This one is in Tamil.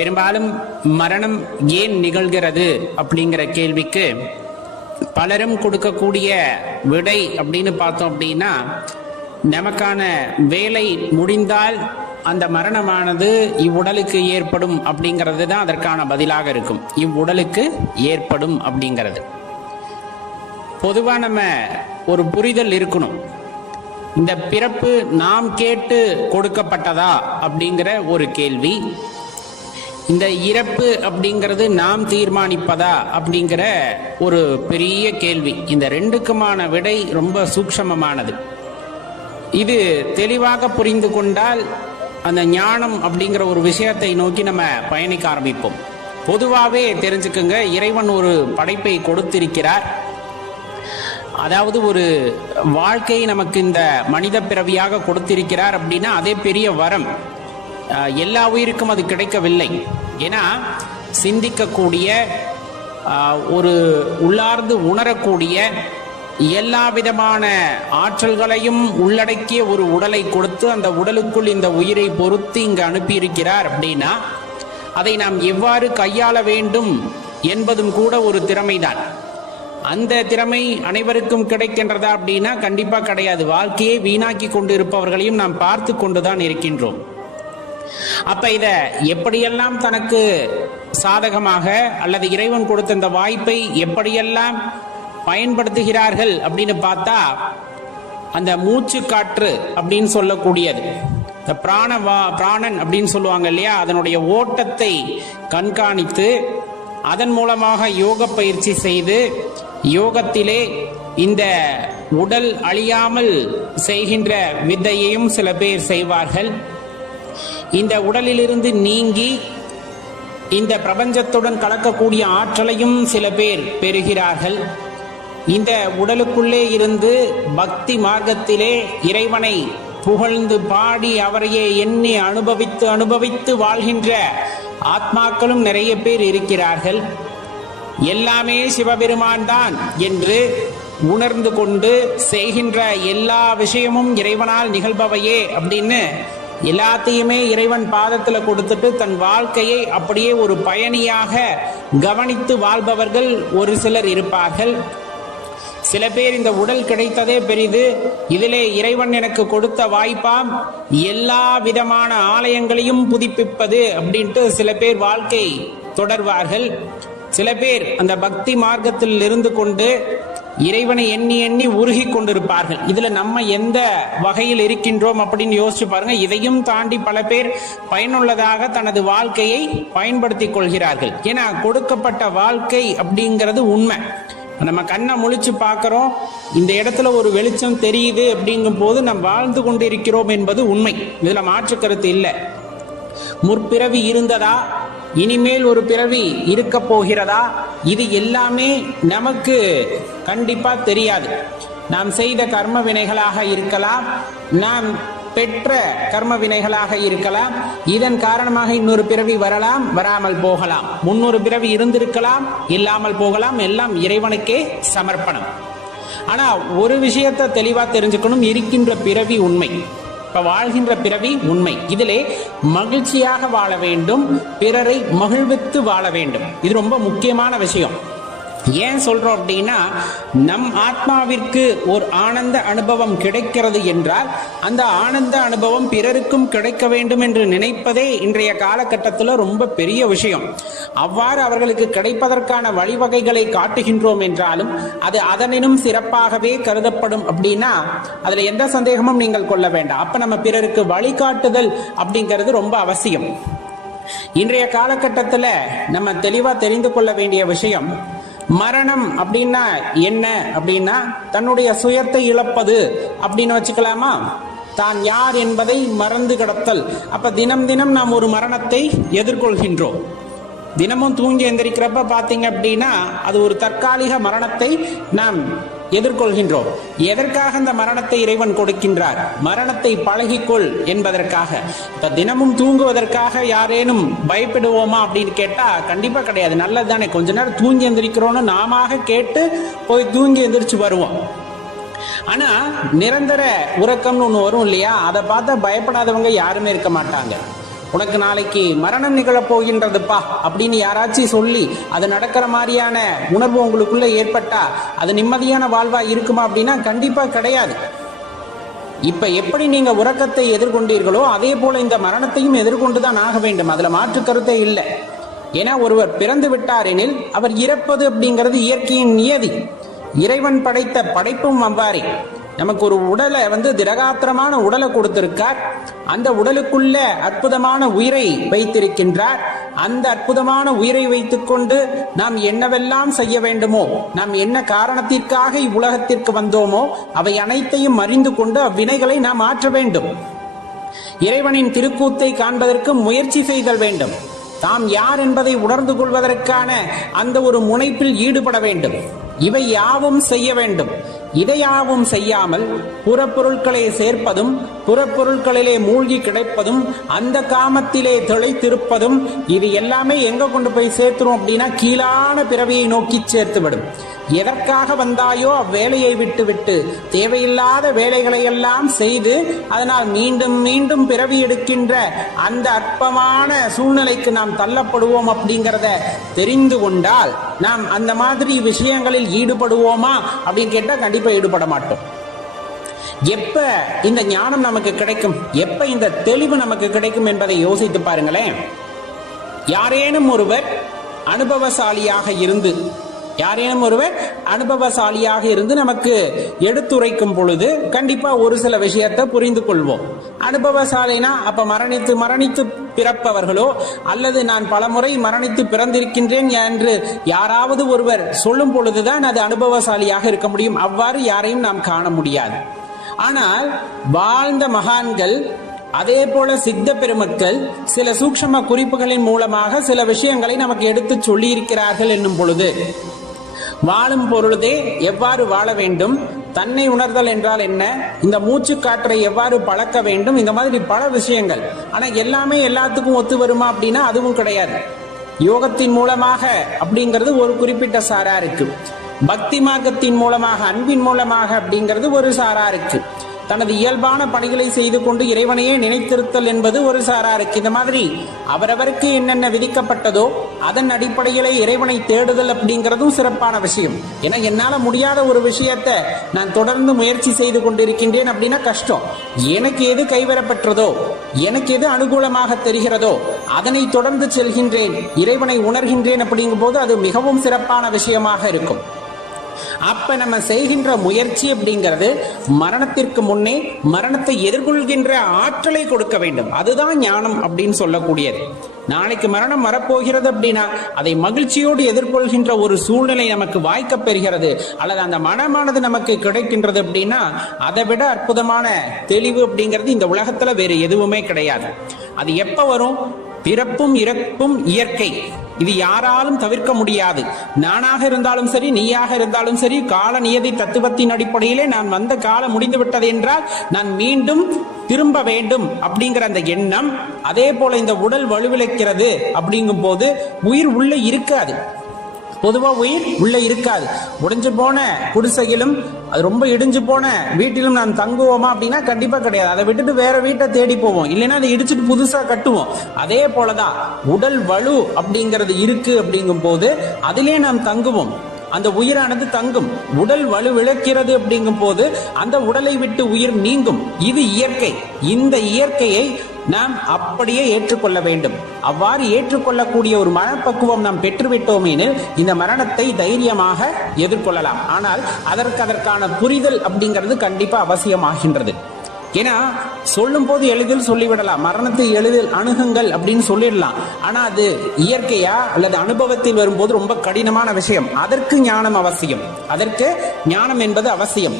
பெரும்பாலும் மரணம் ஏன் நிகழ்கிறது அப்படிங்கிற கேள்விக்கு பலரும் கொடுக்கக்கூடிய விடை அப்படின்னு பார்த்தோம் அப்படின்னா, நமக்கான வேலை முடிந்தால் அந்த மரணமானது இவ்வுடலுக்கு ஏற்படும் அப்படிங்கிறது தான் அதற்கான பதிலாக இருக்கும். இவ்வுடலுக்கு ஏற்படும் அப்படிங்கிறது பொதுவா நம்ம ஒரு புரிதல் இருக்கணும். இந்த பிறப்பு நாம் கேட்டு கொடுக்கப்பட்டதா அப்படிங்கிற ஒரு கேள்வி, இந்த இறப்பு அப்படிங்கிறது நாம் தீர்மானிப்பதா அப்படிங்கிற ஒரு பெரிய கேள்வி. இந்த ரெண்டுக்குமான விடை ரொம்ப சூக்ஷ்மமானது. இது தெளிவாக புரிந்து கொண்டால் அந்த ஞானம் அப்படிங்கிற ஒரு விஷயத்தை நோக்கி நம்ம பயணிக்க ஆரம்பிப்போம். பொதுவாகவே தெரிஞ்சுக்குங்க, இறைவன் ஒரு படைப்பை கொடுத்திருக்கிறார். அதாவது ஒரு வாழ்க்கையை நமக்கு இந்த மனித பிறவியாக கொடுத்திருக்கிறார் அப்படின்னா அதே பெரிய வரம். எல்லா உயிருக்கும் அது கிடைக்கவில்லை. ஏன்னா சிந்திக்கக்கூடிய, ஒரு உள்ளார்ந்து உணரக்கூடிய, எல்லா விதமான ஆற்றல்களையும் உள்ளடக்கிய ஒரு உடலை கொடுத்து அந்த உடலுக்குள் இந்த உயிரை பொறுத்து இங்கு அனுப்பியிருக்கிறார் அப்படின்னா அதை நாம் எவ்வாறு கையாள வேண்டும் என்பதும் கூட ஒரு திறமைதான். அந்த திறமை அனைவருக்கும் கிடைக்கின்றதா அப்படின்னா கண்டிப்பா கிடையாது. வாழ்க்கையை வீணாக்கி கொண்டு இருப்பவர்களையும் நாம் பார்த்து கொண்டுதான் இருக்கின்றோம். அப்ப இத எப்படியெல்லாம் தனக்கு சாதகமாக அல்லது இறைவன் கொடுத்த இந்த வாய்ப்பை எப்படியெல்லாம் பயன்படுத்துகிறார்கள் அப்படின்னு பார்த்தா, அந்த மூச்சு காற்று அப்படின்னு சொல்லக்கூடியது, இந்த பிராணன் அப்படின்னு சொல்லுவாங்க இல்லையா, அதனுடைய ஓட்டத்தை கண்காணித்து அதன் மூலமாக யோக பயிற்சி செய்து யோகத்திலே இந்த உடல் அழியாமல் செய்கின்ற வித்தையையும் சில பேர் செய்வார்கள். இந்த உடலிலிருந்து நீங்கி இந்த பிரபஞ்சத்துடன் கலக்கக்கூடிய ஆற்றலையும் சில பேர் பெறுகிறார்கள். இந்த உடலுக்குள்ளே இருந்து பக்தி மார்க்கத்திலே இறைவனை புகழ்ந்து பாடி அவரையே எண்ணி அனுபவித்து வாழ்கின்ற ஆத்மாக்களும் நிறைய பேர் இருக்கிறார்கள். எல்லாமே சிவபெருமான் தான் என்று உணர்ந்து கொண்டு செய்கின்ற எல்லா விஷயமும் இறைவனால் நிகழ்பவையே அப்படின்னு எல்லாத்தையுமே இறைவன் பாதத்துல கொடுத்துட்டு தன் வாழ்க்கையை அப்படியே ஒரு பயணியாக கவனித்து வாழ்பவர்கள் ஒரு சிலர் இருப்பார்கள். சில பேர் இந்த உடல் கிடைத்ததே பெரிது, இதிலே இறைவன் எனக்கு கொடுத்த வாய்ப்பாம் எல்லா விதமான ஆலயங்களையும் புதுப்பிப்பது அப்படின்ட்டு சில பேர் வாழ்க்கை தொடர்வார்கள். சில பேர் அந்த பக்தி மார்க்கத்தில் இருந்து கொண்டு இறைவனை எண்ணி எண்ணி உருகி கொண்டிருப்பார்கள். இதுல நம்ம எந்த வகையில் இருக்கின்றோம் அப்படின்னு யோசிச்சு பாருங்க. இதையும் தாண்டி பல பேர் பயனுள்ளதாக தனது வாழ்க்கையை பயன்படுத்தி கொள்கிறார்கள். ஏன்னா கொடுக்கப்பட்ட வாழ்க்கை அப்படிங்கிறது உண்மை. நம்ம கண்ணை முழிச்சு பார்க்கிறோம், இந்த இடத்துல ஒரு வெளிச்சம் தெரியுது அப்படிங்கும் போது நம்ம வாழ்ந்து கொண்டு இருக்கிறோம் என்பது உண்மை. இதுல மாற்று கருத்து இல்லை. முற்பிறவி இருந்ததா, இனிமேல் ஒரு பிறவி இருக்க போகிறதா, இது எல்லாமே நமக்கு கண்டிப்பா தெரியாது. நாம் செய்த கர்ம வினைகளாக இருக்கலாம், நாம் பெற்ற கர்ம வினைகளாக இருக்கலாம். இதன் காரணமாக இன்னொரு பிறவி வரலாம், வராமல் போகலாம். முன்னொரு பிறவி இருந்திருக்கலாம், இல்லாமல் போகலாம். எல்லாம் இறைவனுக்கே சமர்ப்பணம். ஆனா ஒரு விஷயத்தை தெளிவா தெரிஞ்சுக்கணும், இருக்கின்ற பிறவி உண்மை, இப்ப வாழ்கின்ற பிறவி உண்மை. இதிலே மகிழ்ச்சியாக வாழ வேண்டும், பிறரை மகிழ்வித்து வாழ வேண்டும். இது ரொம்ப முக்கியமான விஷயம். ஏன் சொல்றோம் அப்படின்னா, நம் ஆத்மாவிற்கு ஒரு ஆனந்த அனுபவம் கிடைக்கிறது என்றால் அந்த ஆனந்த அனுபவம் பிறருக்கும் கிடைக்க வேண்டும் என்று நினைப்பதே இன்றைய காலகட்டத்தில் ரொம்ப பெரிய விஷயம். அவ்வாறு அவர்களுக்கு கிடைப்பதற்கான வழிவகைகளை காட்டுகின்றோம் என்றாலும் அது அதனினும் சிறப்பாகவே கருதப்படும் அப்படின்னா அதுல எந்த சந்தேகமும் நீங்கள் கொள்ள வேண்டாம். அப்ப நம்ம பிறருக்கு வழிகாட்டுதல் அப்படிங்கிறது ரொம்ப அவசியம். இன்றைய காலகட்டத்தில் நம்ம தெளிவா தெரிந்து கொள்ள வேண்டிய விஷயம், மரணம் அப்படின்னா என்ன அப்படின்னா தன்னுடைய சுயத்தை இழப்பது அப்படின்னு வச்சுக்கலாமா, தான் யார் என்பதை மறந்து கிடத்தல். அப்ப தினம் தினம் நாம் ஒரு மரணத்தை எதிர்கொள்கின்றோம். தினமும் தூங்கி எந்திரிக்கிறப்ப பார்த்தீங்க அப்படின்னா அது ஒரு தற்காலிக மரணத்தை நாம் எதிர்கொள்கின்றோம். எதற்காக அந்த மரணத்தை இறைவன் கொடுக்கின்றார்? மரணத்தை பழகிக்கொள் என்பதற்காக. இப்ப தினமும் தூங்குவதற்காக யாரேனும் பயப்படுவோமா அப்படின்னு கேட்டா கண்டிப்பா கிடையாது. நல்லது தானே, கொஞ்ச நேரம் தூங்கி எந்திரிக்கிறோன்னு நாம கேட்டு போய் தூங்கி எந்திரிச்சு வருவோம். ஆனா நிரந்தர உறக்கம்னு ஒண்ணு வரும் இல்லையா, அதை பார்த்தா பயப்படாதவங்க யாருமே இருக்க மாட்டாங்க. உனக்கு நாளைக்கு மரணம் நிகழப் போகின்றதுப்பா அப்படின்னு யாராச்சும் சொல்லி அது நடக்கிற மாதிரியான உணர்வு உங்களுக்குள்ள ஏற்பட்டா அது நிம்மதியான வாழ்வா இருக்குமா அப்படின்னா கண்டிப்பா கிடையாது. இப்ப எப்படி நீங்க உறக்கத்தை எதிர்கொண்டீர்களோ அதே போல இந்த மரணத்தையும் எதிர்கொண்டுதான் ஆக வேண்டும். அதுல மாற்று கருத்தே இல்லை. ஏன்னா ஒருவர் பிறந்து விட்டார் எனில் அவர் இறப்பது அப்படிங்கிறது இயற்கையின் நியதி. இறைவன் படைத்த படைப்பும் அவ்வாறே. நமக்கு ஒரு உடலை திடகாத்திரமான உடலை கொடுத்திருக்கார். அந்த உடலுக்குள்ள அற்புதமான உயிரை வைத்திருக்கின்றார். அந்த அற்புதமான உயிரை வைத்துக்கொண்டு நாம் என்னவெல்லாம் செய்ய வேண்டுமோ, நாம் என்ன காரணத்திற்காக இவ்வுலகத்திற்கு வந்தோமோ அவை அனைத்தையும் அறிந்து கொண்டு அவ்வினைகளை நாம் ஆற்ற வேண்டும். இறைவனின் திருக்கூத்தை காண்பதற்கு முயற்சி செய்தல் வேண்டும். தாம் யார் என்பதை உணர்ந்து கொள்வதற்கான அந்த ஒரு முனைப்பில் ஈடுபட வேண்டும். இவை யாவும் செய்ய வேண்டும். இதையாவும் செய்யாமல் புறப்பொருட்களை சேர்ப்பதும் புறப்பொருட்களிலே மூழ்கி கிடைப்பதும் அந்த காமத்திலே திளைத்திருப்பதும் இது எல்லாமே எங்க கொண்டு போய் சேர்த்துரும் அப்படின்னா கீழான பிறவியை நோக்கி சேர்த்துவிடும். எதற்காக வந்தாயோ அவ்வேலையை விட்டுவிட்டு தேவையில்லாத வேலைகளை எல்லாம் செய்து அதனால் மீண்டும் மீண்டும் பிறவி எடுக்கின்ற அந்த அற்பமான சூழ்நிலைக்கு நாம் தள்ளப்படுவோம் அப்படிங்கிறத தெரிந்து கொண்டால் நாம் அந்த மாதிரி விஷயங்களில் ஈடுபடுவோமா அப்படின்னு கேட்டா கண்டிப்பா ஈடுபட மாட்டோம். எப்ப இந்த ஞானம் நமக்கு கிடைக்கும், எப்ப இந்த தெளிவு நமக்கு கிடைக்கும் என்பதை யோசித்து பாருங்களேன். யாரேனும் ஒருவர் அனுபவசாலியாக இருந்து நமக்கு எடுத்துரைக்கும் பொழுது கண்டிப்பா ஒரு சில விஷயத்தை புரிந்து கொள்வோம். அனுபவசாலினா அப்ப மரணித்து பிறப்பவர்களோ அல்லது நான் பலமுறை மரணித்து பிறந்திருக்கின்றேன் என்று யாராவது ஒருவர் சொல்லும் பொழுதுதான் அது அனுபவசாலியாக இருக்க முடியும். அவ்வாறு யாரையும் நாம் காண முடியாது. ஆனால் வாழ்ந்த மகான்கள் அதே போல சித்த பெருமக்கள் சில சூக்ஷ்ம குறிப்புகளின் மூலமாக சில விஷயங்களை நமக்கு எடுத்து சொல்லி இருக்கிறார்கள் என்னும் பொழுது வாழும் பொழுதே எவ்வாறு வாழ வேண்டும், தன்னை உணர்தல் என்றால் என்ன, இந்த மூச்சு காற்றை எவ்வாறு பழக்க வேண்டும், இந்த மாதிரி பல விஷயங்கள். ஆனா எல்லாமே எல்லாத்துக்கும் ஒத்து வருமா அப்படின்னா அதுவும் கிடையாது. யோகத்தின் மூலமாக அப்படிங்கிறது ஒரு குறிப்பிட்ட சாரா இருக்கு. பக்தி மார்க்கத்தின் மூலமாக அன்பின் மூலமாக அப்படிங்கிறது ஒரு சாரா இருக்கு. தனது இயல்பான பணிகளை செய்து கொண்டு இறைவனையே நினைத்திருத்தல் என்பது ஒரு சாரா இருக்கு. இந்த மாதிரி அவரவருக்கு என்னென்ன விதிக்கப்பட்டதோ அதன் அடிப்படையிலே இறைவனை தேடுதல் அப்படிங்கிறதும் சிறப்பான விஷயம். ஏன்னா என்னால முடியாத ஒரு விஷயத்தை நான் தொடர்ந்து முயற்சி செய்து கொண்டிருக்கின்றேன் அப்படின்னா கஷ்டம். எனக்கு எது கைவரப்பெற்றதோ, எனக்கு எது அனுகூலமாக தெரிகிறதோ அதனை தொடர்ந்து செல்கின்றேன், இறைவனை உணர்கின்றேன் அப்படிங்கும் போது அது மிகவும் சிறப்பான விஷயமாக இருக்கும். அப்ப நம்ம செய்கின்ற முயற்சி அப்படிங்கிறது மரணத்திற்கு முன்னே மரணத்தை எதிர்கொள்கின்ற ஆற்றலை கொடுக்க வேண்டும். அதுதான் ஞானம் அப்படின்னு சொல்லக்கூடியது. நாளைக்கு மரணம் வரப்போகிறது அப்படின்னா அதை மகிழ்ச்சியோடு எதிர்கொள்கின்ற ஒரு சூழ்நிலை நமக்கு வாய்க்க பெறுகிறது, அல்லது அந்த மனமானது நமக்கு கிடைக்கின்றது அப்படின்னா அதை விட அற்புதமான தெளிவு அப்படிங்கிறது இந்த உலகத்துல வேறு எதுவுமே கிடையாது. அது எப்ப வரும்? பிறப்பும் இறப்பும் இயற்கை, இது யாராலும் தவிர்க்க முடியாது. நானாக இருந்தாலும் சரி, நீயாக இருந்தாலும் சரி, கால நியதி தத்துவத்தின் அடிப்படையிலே நான் வந்த காலம் முடிந்து விட்டது என்றால் நான் மீண்டும் திரும்ப வேண்டும் அப்படிங்கிற அந்த எண்ணம். அதே போல இந்த உடல் வலுவிழக்கிறது அப்படிங்கும் போது உயிர் உள்ள இருக்காது. பொதுவா உயிர் உள்ள இருக்காது. உடைஞ்சு போன குடிசையிலும் அது ரொம்ப இடிஞ்சு போன வீட்டிலும் நாம் தங்குவோமா அப்படின்னா கண்டிப்பா கிடையாது. அதை விட்டுட்டு வேற வீட்டை தேடி போவோம், இல்லைன்னா அதை இடிச்சுட்டு புதுசா கட்டுவோம். அதே போலதான் உடல் வலு அப்படிங்கிறது இருக்கு அப்படிங்கும் போது அதிலே நாம் தங்குவோம். அந்த உயிரானது தங்கும். உடல் வலுவிழக்கிறது அப்படிங்கும் போது அந்த உடலை விட்டு உயிர் நீங்கும். இது இயற்கை. இந்த இயற்கையை நாம் அப்படியே ஏற்றுக்கொள்ள வேண்டும். அவ்வாறு ஏற்றுக்கொள்ளக்கூடிய ஒரு மனப்பக்குவம் நாம் பெற்றுவிட்டோம் எனில் இந்த மரணத்தை தைரியமாக எதிர்கொள்ளலாம். ஆனால் அதற்கான புரிதல் அப்படிங்கிறது கண்டிப்பா அவசியமாகின்றது. ஏன்னா சொல்லும் போது எளிதில் சொல்லிவிடலாம், மரணத்தை எளிதில் அணுகுங்கள் அப்படின்னு சொல்லிடலாம். ஆனா அது இயற்கையா அல்லது அனுபவத்தில் வரும்போது ரொம்ப கடினமான விஷயம். அதற்கு ஞானம் அவசியம். அதற்கு ஞானம் என்பது அவசியம்.